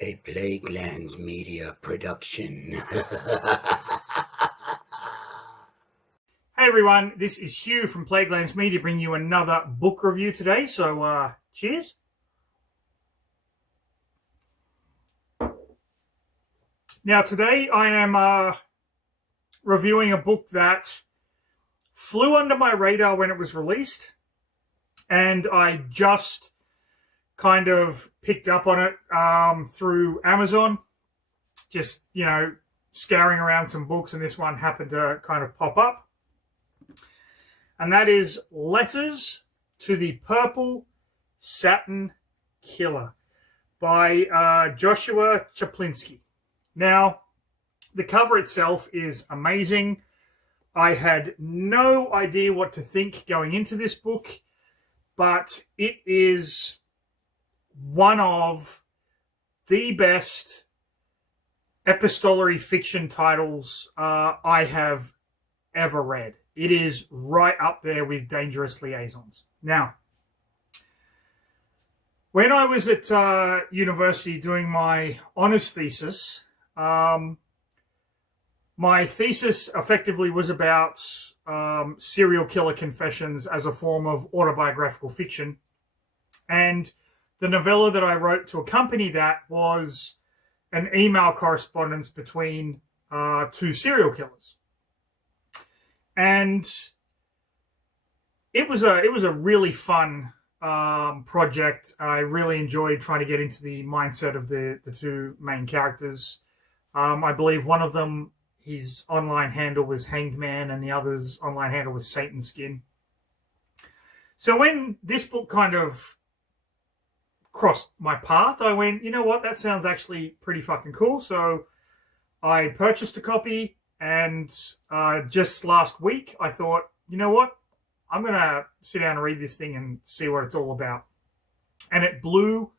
A Plaguelands Media production. Hey everyone, this is Hugh from Plaguelands Media bringing you another book review today. So, cheers. Now, today I am reviewing a book that flew under my radar when it was released, and I just kind of picked up on it through Amazon, just, scouring around some books, and this one happened to kind of pop up. And that is Letters to the Purple Satin Killer by Joshua Chaplinsky. Now, the cover itself is amazing. I had no idea what to think going into this book, but it is one of the best epistolary fiction titles I have ever read. It is right up there with Dangerous Liaisons. Now, when I was at university doing my honours thesis, my thesis effectively was about serial killer confessions as a form of autobiographical fiction. And the novella that I wrote to accompany that was an email correspondence between two serial killers. And it was a really fun project. I really enjoyed trying to get into the mindset of the two main characters. I believe one of them, his online handle was Hanged Man, and the other's online handle was Satin Skin. So when this book kind of crossed my path, I went, you know what, that sounds actually pretty fucking cool. So I purchased a copy. And just last week, I thought, you know what? I'm going to sit down and read this thing and see what it's all about. And it blew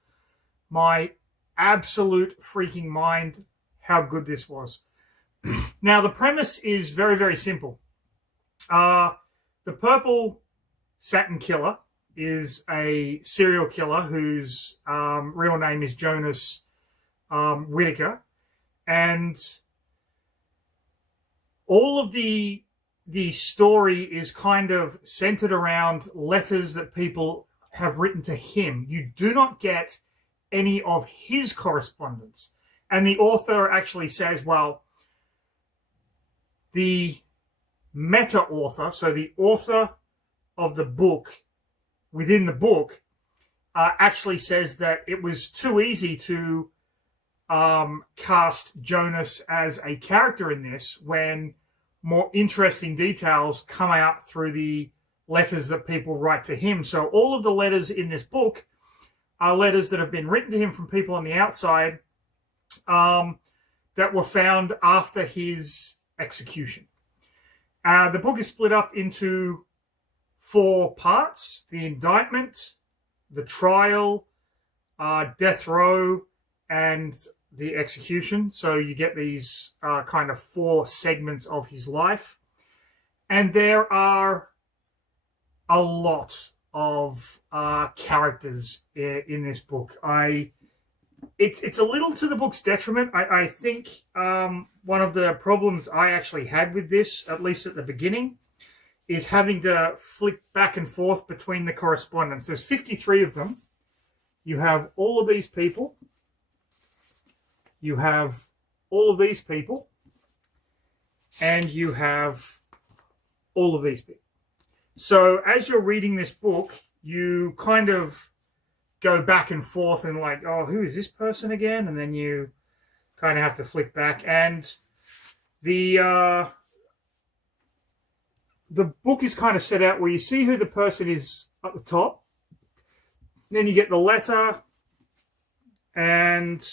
my absolute freaking mind how good this was. Now, the premise is very, very simple. The Purple Satin Killer is a serial killer whose real name is Jonas Whitaker. And all of the story is kind of centered around letters that people have written to him. You do not get any of his correspondence. And the author actually says, well, the meta-author, so the author of the book, within the book, actually says that it was too easy to cast Jonas as a character in this when more interesting details come out through the letters that people write to him. So all of the letters in this book are letters that have been written to him from people on the outside that were found after his execution. The book is split up into 4 parts: the indictment, the trial, death row, and the execution. So you get these kind of 4 segments of his life. And there are a lot of characters in this book. It's a little to the book's detriment. I think one of the problems I actually had with this, at least at the beginning, is having to flick back and forth between the correspondence. There's 53 of them. You have all of these people. You have all of these people, and you have all of these people. So as you're reading this book, you kind of go back and forth and like, oh, who is this person again? And then you kind of have to flick back. And the book is kind of set out where you see who the person is at the top. Then you get the letter, and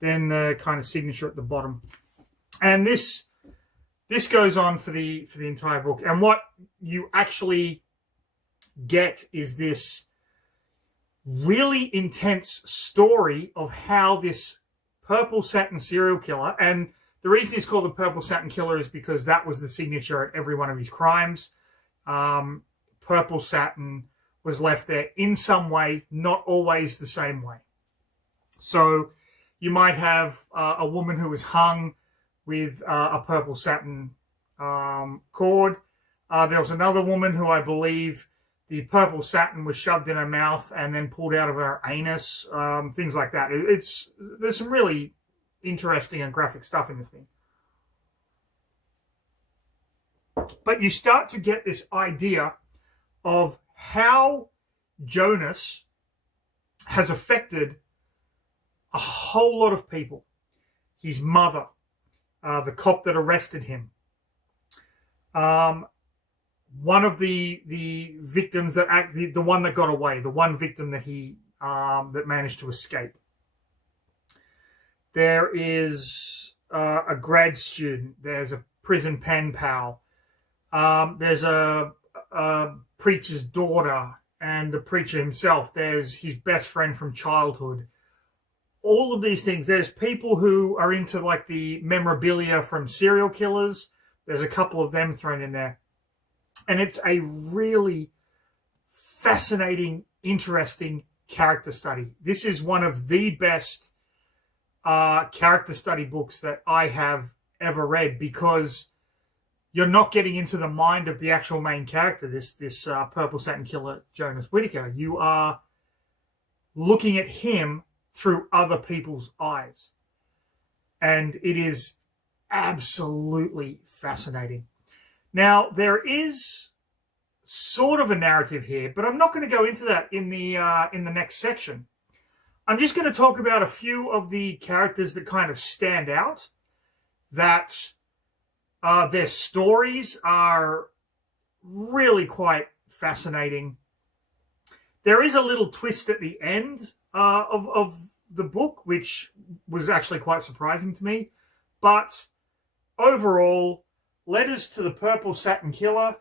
then the kind of signature at the bottom. And this goes on for the entire book. And what you actually get is this really intense story of how this Purple Satin serial killer, and the reason he's called the Purple Satin Killer is because that was the signature at every one of his crimes. Purple satin was left there in some way, not always the same way. So you might have a woman who was hung with a purple satin cord. There was another woman who I believe the purple satin was shoved in her mouth and then pulled out of her anus, things like that. There's some really interesting and graphic stuff in this thing. But you start to get this idea of how Jonas has affected a whole lot of people. His mother, the cop that arrested him, one of the victims the one that got away, the one victim that that managed to escape. There is a grad student. There's a prison pen pal. There's a preacher's daughter and the preacher himself. There's his best friend from childhood. All of these things. There's people who are into like the memorabilia from serial killers. There's a couple of them thrown in there. And it's a really fascinating, interesting character study. This is one of the best character study books that I have ever read, because you're not getting into the mind of the actual main character, this purple satin killer, Jonas Whitaker. You are looking at him through other people's eyes. And it is absolutely fascinating. Now, there is sort of a narrative here, but I'm not going to go into that in the next section. I'm just going to talk about a few of the characters that kind of stand out, that their stories are really quite fascinating. There is a little twist at the end of the book, which was actually quite surprising to me. But overall, Letters to the Purple Satin Killer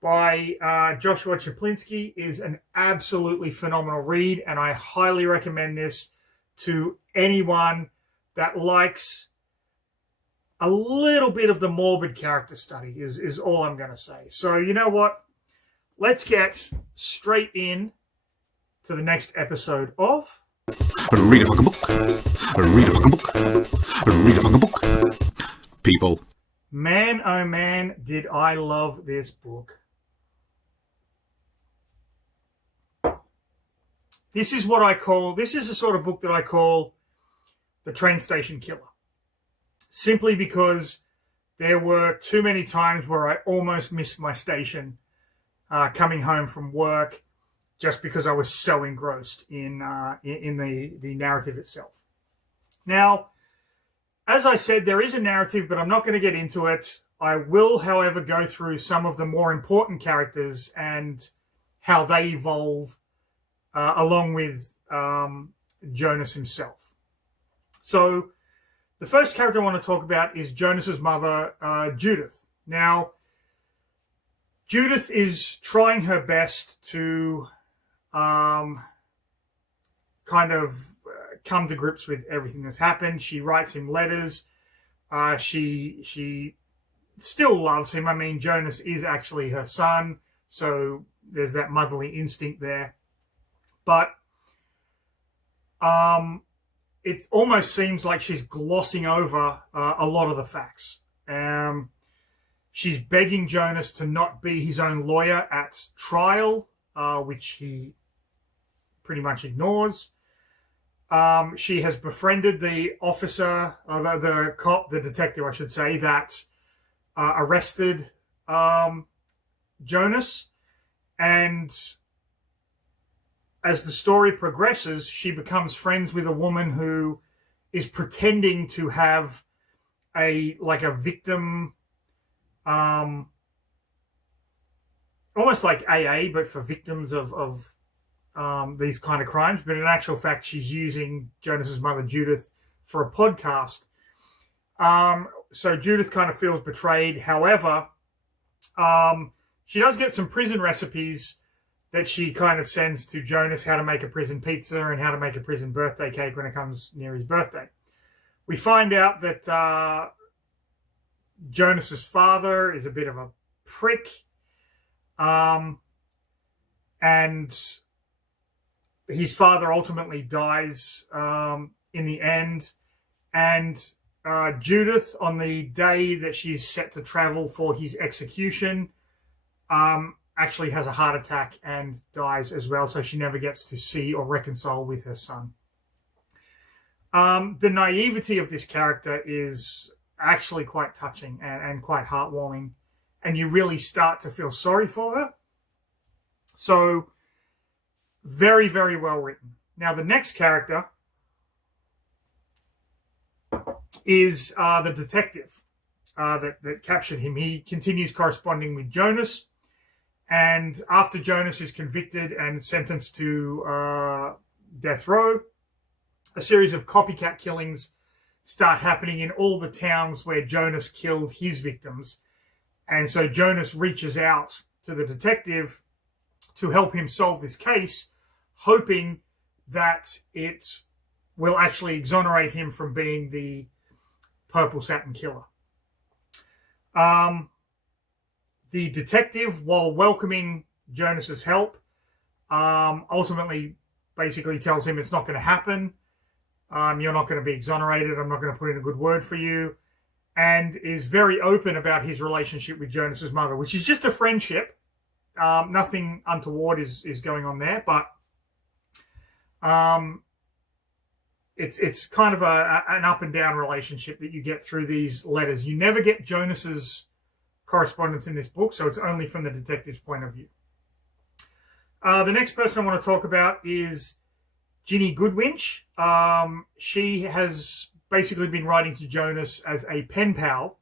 by Joshua Chaplinsky is an absolutely phenomenal read, and I highly recommend this to anyone that likes a little bit of the morbid character study, is all I'm going to say. So you know what? Let's get straight in to the next episode of... Read a fucking book. Read a fucking book. Read a fucking book. People. Man, oh man, did I love this book. This is the sort of book that I call the train station killer. Simply because there were too many times where I almost missed my station coming home from work, just because I was so engrossed in the narrative itself. Now, as I said, there is a narrative, but I'm not going to get into it. I will, however, go through some of the more important characters and how they evolve along with Jonas himself. So the first character I want to talk about is Jonas's mother, Judith. Now, Judith is trying her best to kind of come to grips with everything that's happened. She writes him letters. She still loves him. I mean, Jonas is actually her son, so there's that motherly instinct there. But it almost seems like she's glossing over a lot of the facts. She's begging Jonas to not be his own lawyer at trial, which he pretty much ignores. She has befriended the officer, the cop, the detective, I should say, that arrested Jonas. And as the story progresses, she becomes friends with a woman who is pretending to have a victim, almost like AA, but for victims of these kind of crimes. But in actual fact, she's using Jonas's mother, Judith, for a podcast. So Judith kind of feels betrayed. However, she does get some prison recipes that she kind of sends to Jonas, how to make a prison pizza and how to make a prison birthday cake when it comes near his birthday. We find out that Jonas's father is a bit of a prick. And his father ultimately dies in the end, and Judith, on the day that she's set to travel for his execution, actually has a heart attack and dies as well, so she never gets to see or reconcile with her son. The naivety of this character is actually quite touching and quite heartwarming, and you really start to feel sorry for her. So, very, very well written. Now, the next character is the detective that captured him. He continues corresponding with Jonas, and after Jonas is convicted and sentenced to death row, a series of copycat killings start happening in all the towns where Jonas killed his victims. And so Jonas reaches out to the detective to help him solve this case, hoping that it will actually exonerate him from being the Purple Satin killer. The detective, while welcoming Jonas's help, ultimately basically tells him it's not going to happen. You're not going to be exonerated. I'm not going to put in a good word for you. And is very open about his relationship with Jonas's mother, which is just a friendship. Nothing untoward is going on there, but it's kind of an up and down relationship that you get through these letters. You never get Jonas's correspondence in this book, so it's only from the detective's point of view. The next person I want to talk about is Ginny Goodwinch. She has basically been writing to Jonas as a pen pal,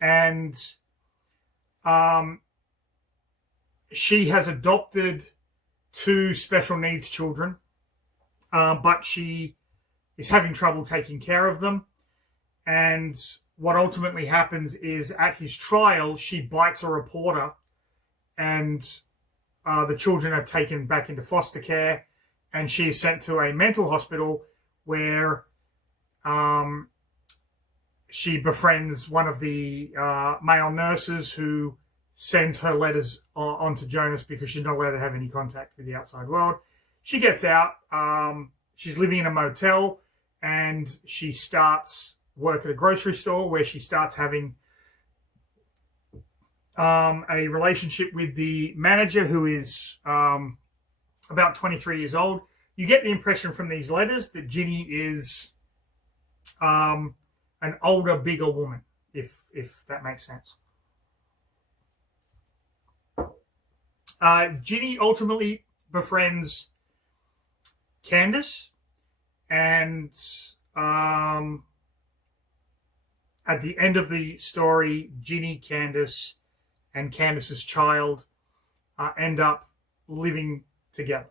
and she has adopted 2 special needs children, but she is having trouble taking care of them. And what ultimately happens is, at his trial, she bites a reporter, and the children are taken back into foster care, and she is sent to a mental hospital where she befriends one of the male nurses who sends her letters on to Jonas because she's not allowed to have any contact with the outside world. She gets out. She's living in a motel, and she starts work at a grocery store where she starts having a relationship with the manager, who is about 23 years old. You get the impression from these letters that Ginny is an older, bigger woman, if that makes sense. Ginny ultimately befriends Candace, and at the end of the story, Ginny, Candace, and Candace's child end up living together.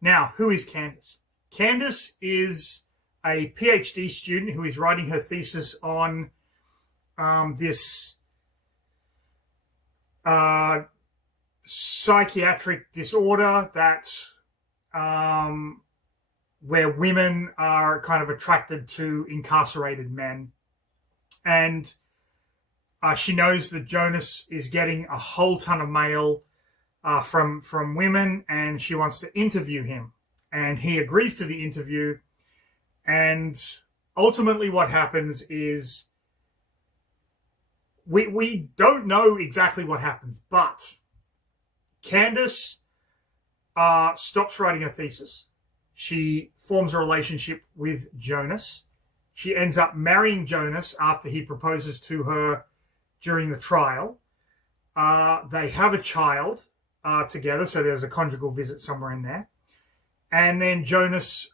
Now, who is Candace? Candace is a PhD student who is writing her thesis on this psychiatric disorder that where women are kind of attracted to incarcerated men. And she knows that Jonas is getting a whole ton of mail from women, and she wants to interview him. And he agrees to the interview. And ultimately what happens is we don't know exactly what happens, but Candace stops writing her thesis. She forms a relationship with Jonas. She ends up marrying Jonas after he proposes to her during the trial. They have a child together, so there's a conjugal visit somewhere in there. And then Jonas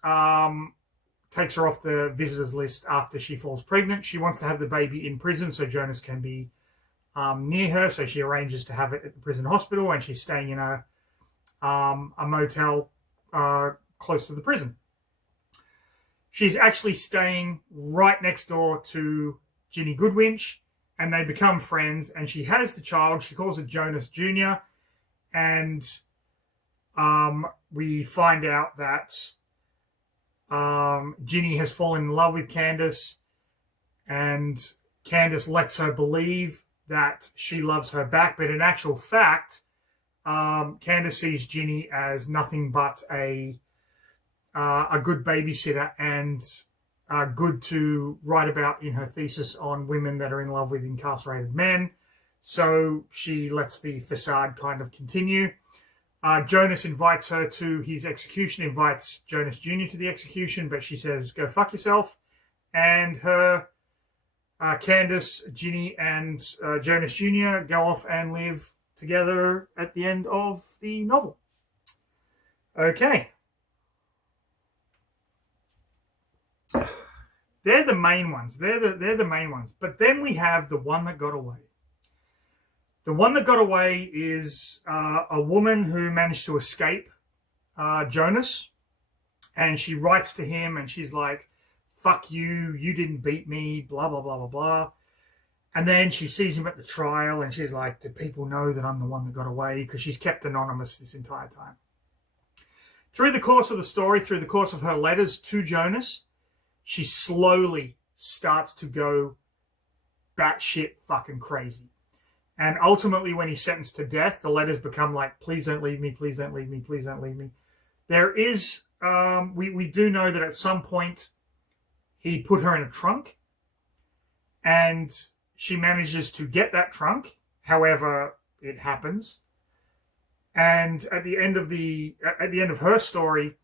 takes her off the visitors list after she falls pregnant. She wants to have the baby in prison so Jonas can be near her, so she arranges to have it at the prison hospital, and she's staying in a motel close to the prison. She's actually staying right next door to Ginny Goodwinch, and they become friends, and she has the child. She calls it Jonas Jr., and we find out that Ginny has fallen in love with Candace, and Candace lets her believe that she loves her back, but in actual fact, Candace sees Ginny as nothing but a good babysitter and good to write about in her thesis on women that are in love with incarcerated men. So she lets the facade kind of continue. Jonas invites her to his execution, invites Jonas Jr. to the execution, but she says, go fuck yourself. And her, Candace, Ginny, and Jonas Jr. go off and live together at the end of the novel. Okay. They're the main ones. They're the main ones. But then we have The One That Got Away. The One That Got Away is a woman who managed to escape Jonas. And she writes to him and she's like, fuck you, you didn't beat me, blah, blah, blah, blah, blah. And then she sees him at the trial and she's like, do people know that I'm the one that got away? Because she's kept anonymous this entire time. Through the course of the story, through the course of her letters to Jonas, she slowly starts to go batshit fucking crazy. And ultimately, when he's sentenced to death, the letters become like, please don't leave me, please don't leave me, please don't leave me. There is, we do know that at some point, he put her in a trunk and she manages to get that trunk. However, it happens. And at the end of her story,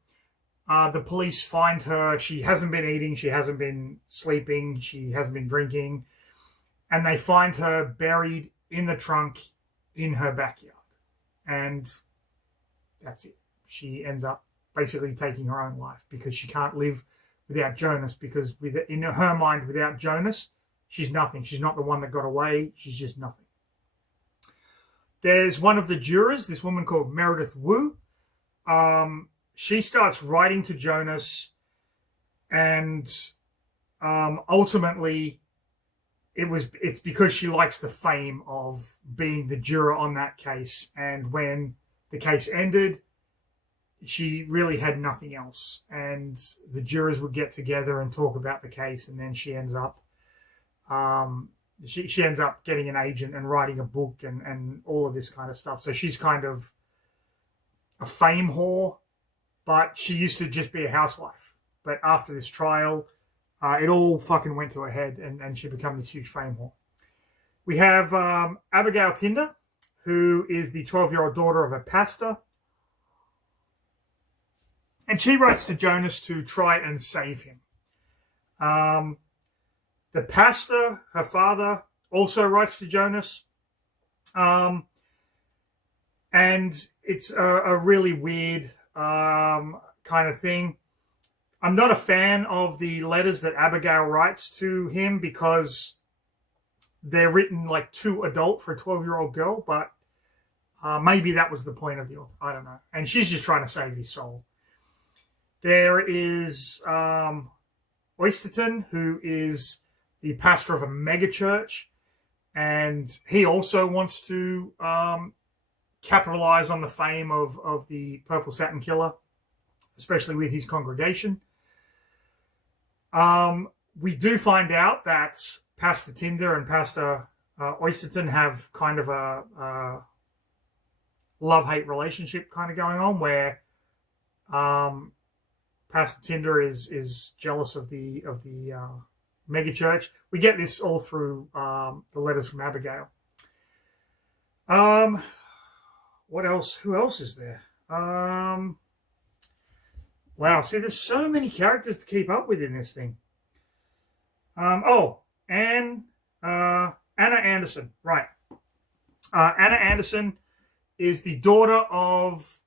the police find her. She hasn't been eating. She hasn't been sleeping. She hasn't been drinking. And they find her buried in the trunk in her backyard. And that's it. She ends up basically taking her own life because she can't live without Jonas, because in her mind, without Jonas, she's nothing. She's not the one that got away. She's just nothing. There's one of the jurors, this woman called Meredith Wu. She starts writing to Jonas, and ultimately it's because she likes the fame of being the juror on that case. And when the case ended, she really had nothing else. And the jurors would get together and talk about the case. And then she ends up, she ends up getting an agent and writing a book and all of this kind of stuff. So she's kind of a fame whore, but she used to just be a housewife. But after this trial, it all fucking went to her head and she became this huge fame whore. We have Abigail Tinder, who is the 12-year-old daughter of a pastor. And she writes to Jonas to try and save him. The pastor, her father, also writes to Jonas. And it's a really weird kind of thing. I'm not a fan of the letters that Abigail writes to him because they're written like too adult for a 12-year-old girl. But maybe that was the point of the author. I don't know. And she's just trying to save his soul. There is Oysterton, who is the pastor of a mega church, and he also wants to capitalize on the fame of the Purple Satin Killer, especially with his congregation. We do find out that Pastor Tinder and Pastor Oysterton have kind of a love-hate relationship kind of going on, where Pastor Tinder is jealous of the mega church. We get this all through the letters from Abigail. What else? Who else is there? Wow, see, there's so many characters to keep up with in this thing. Anna Anderson, right. Anna Anderson is the daughter of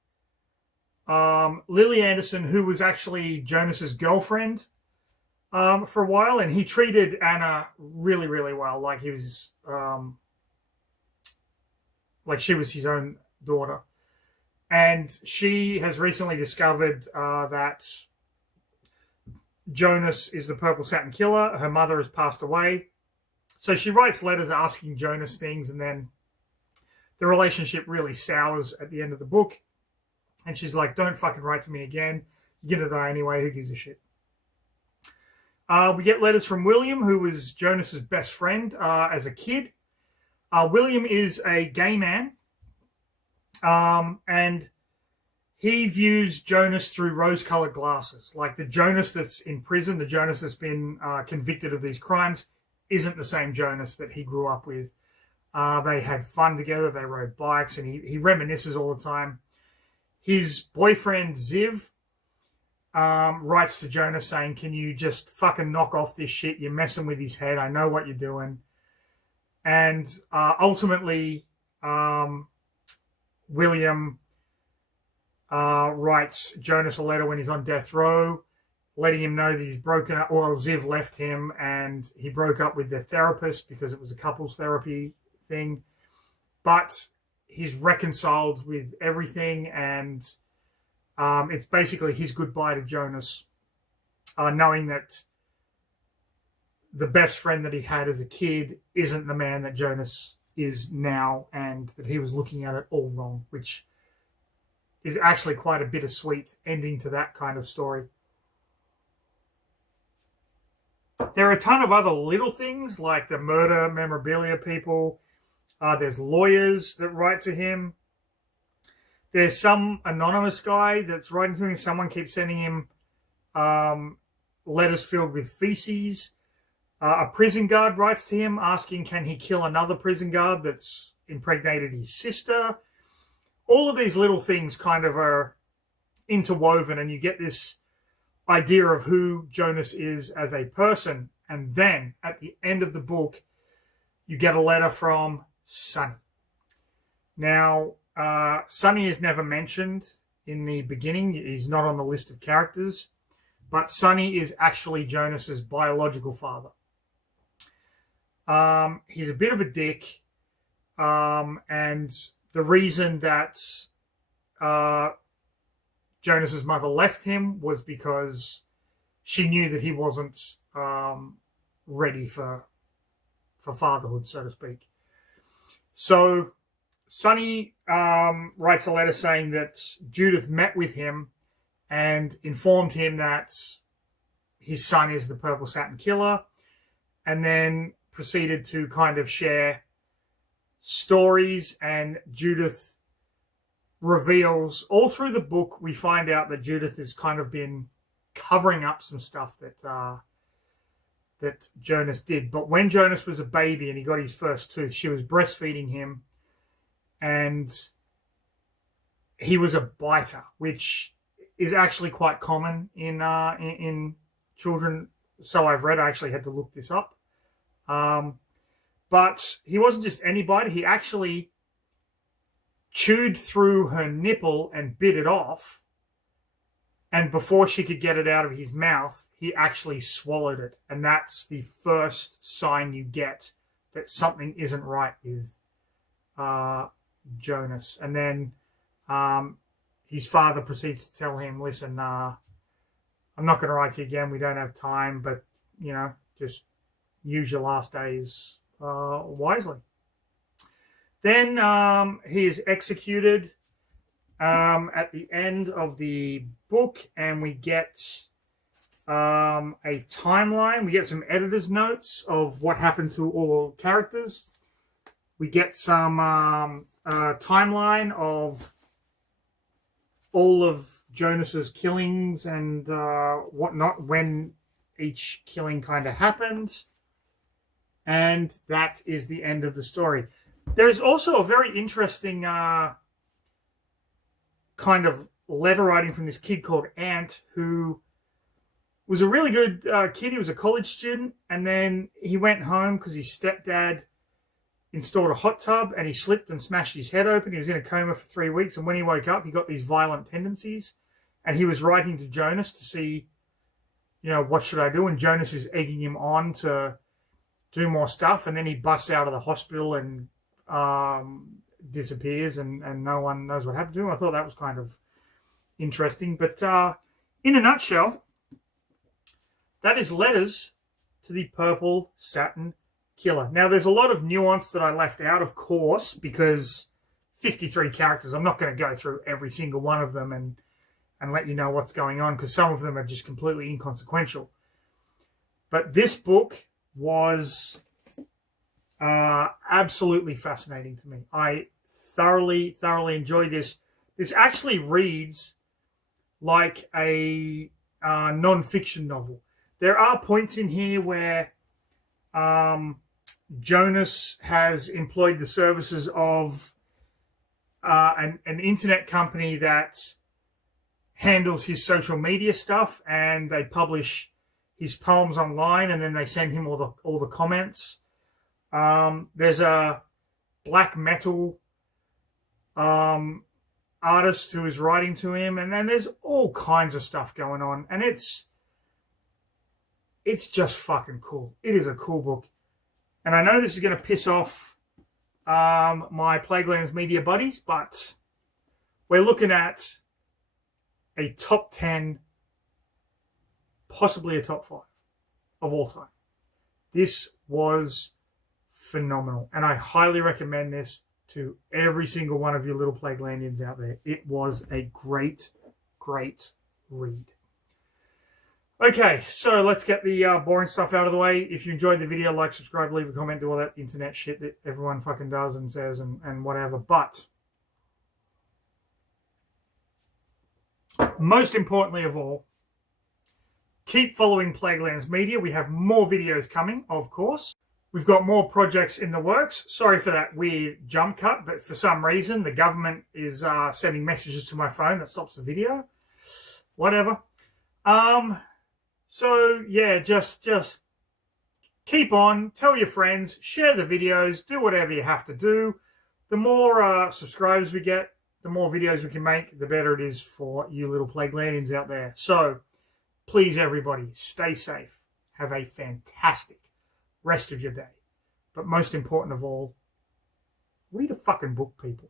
Lily Anderson, who was actually Jonas's girlfriend for a while, and he treated Anna really, really well. Like he was, like she was his own daughter. And she has recently discovered that Jonas is the Purple Satin Killer. Her mother has passed away. So she writes letters asking Jonas things, and then the relationship really sours at the end of the book. And she's like, don't fucking write to me again. You're going to die anyway. Who gives a shit? We get letters from William, who was Jonas's best friend as a kid. William is a gay man. And he views Jonas through rose-colored glasses. Like the Jonas that's in prison, the Jonas that's been convicted of these crimes, isn't the same Jonas that he grew up with. They had fun together. They rode bikes, and he reminisces all the time. His boyfriend, Ziv, writes to Jonas saying, can you just fucking knock off this shit? You're messing with his head. I know what you're doing. And ultimately, William writes Jonas a letter when he's on death row, letting him know that he's broken up. Well, Ziv left him, and he broke up with their therapist because it was a couples therapy thing. But he's reconciled with everything, and it's basically his goodbye to Jonas, knowing that the best friend that he had as a kid isn't the man that Jonas is now, and that he was looking at it all wrong, which is actually quite a bittersweet ending to that kind of story. There are a ton of other little things, like the murder memorabilia people. There's lawyers that write to him. There's some anonymous guy that's writing to him. Someone keeps sending him letters filled with feces. A prison guard writes to him asking, can he kill another prison guard that's impregnated his sister? All of these little things kind of are interwoven, and you get this idea of who Jonas is as a person. And then at the end of the book, you get a letter from Sonny. Now, Sonny is never mentioned in the beginning. He's not on the list of characters, but Sonny is actually Jonas's biological father. He's a bit of a dick, and the reason that Jonas's mother left him was because she knew that he wasn't ready for fatherhood, so to speak. So Sonny writes a letter saying that Judith met with him and informed him that his son is the Purple Satin Killer, and then proceeded to kind of share stories. And Judith reveals, all through the book, we find out that Judith has kind of been covering up some stuff that Jonas did. But when Jonas was a baby and he got his first tooth, she was breastfeeding him, and he was a biter, which is actually quite common in children. So I've read. I actually had to look this up. But he wasn't just any biter. He actually chewed through her nipple and bit it off. And before she could get it out of his mouth, he actually swallowed it. And that's the first sign you get that something isn't right with Jonas. And then his father proceeds to tell him, listen, I'm not going to write to you again. We don't have time, but, just use your last days wisely. Then he is executed at the end of the book, and we get a timeline. We get some editor's notes of what happened to all characters. We get some timeline of all of Jonas's killings and whatnot, when each killing kind of happened. And that is the end of the story. There is also a very interesting kind of letter writing from this kid called Ant, who was a really good kid. He was a college student, and then he went home because his stepdad installed a hot tub, and he slipped and smashed his head open. He was in a coma for 3 weeks, and when he woke up, he got these violent tendencies, and he was writing to Jonas to see, what should I do? And Jonas is egging him on to do more stuff, and then he busts out of the hospital and disappears, and no one knows what happened to him. I thought that was kind of interesting. But in a nutshell, that is Letters to the Purple Satin Killer. Now, there's a lot of nuance that I left out, of course, because 53 characters. I'm not going to go through every single one of them and let you know what's going on, because some of them are just completely inconsequential. But this book was absolutely fascinating to me. I thoroughly enjoyed this. This actually reads like a non-fiction novel. There are points in here where Jonas has employed the services of an internet company that handles his social media stuff, and they publish his poems online, and then they send him all the comments. There's a black metal artist who is writing to him, and then there's all kinds of stuff going on, and it's just fucking cool. It is a cool book, and I know this is going to piss off my Plaguelands Media buddies, but we're looking at a top 10, possibly a top 5 of all time. This was phenomenal, and I highly recommend this to every single one of you little Plaguelandians out there. It was a great read. Okay, so let's get the boring stuff out of the way. If you enjoyed the video, like, subscribe, leave a comment, do all that internet shit that everyone fucking does and says and whatever. But most importantly of all, keep following Plaguelands Media. We have more videos coming, of course. We've got more projects in the works. Sorry for that weird jump cut, but for some reason, the government is sending messages to my phone that stops the video. Whatever. So, yeah, just keep on. Tell your friends. Share the videos. Do whatever you have to do. The more subscribers we get, the more videos we can make, the better it is for you little Plaguelandians out there. So, please, everybody, stay safe. Have a fantastic rest of your day. But most important of all, read a fucking book, people.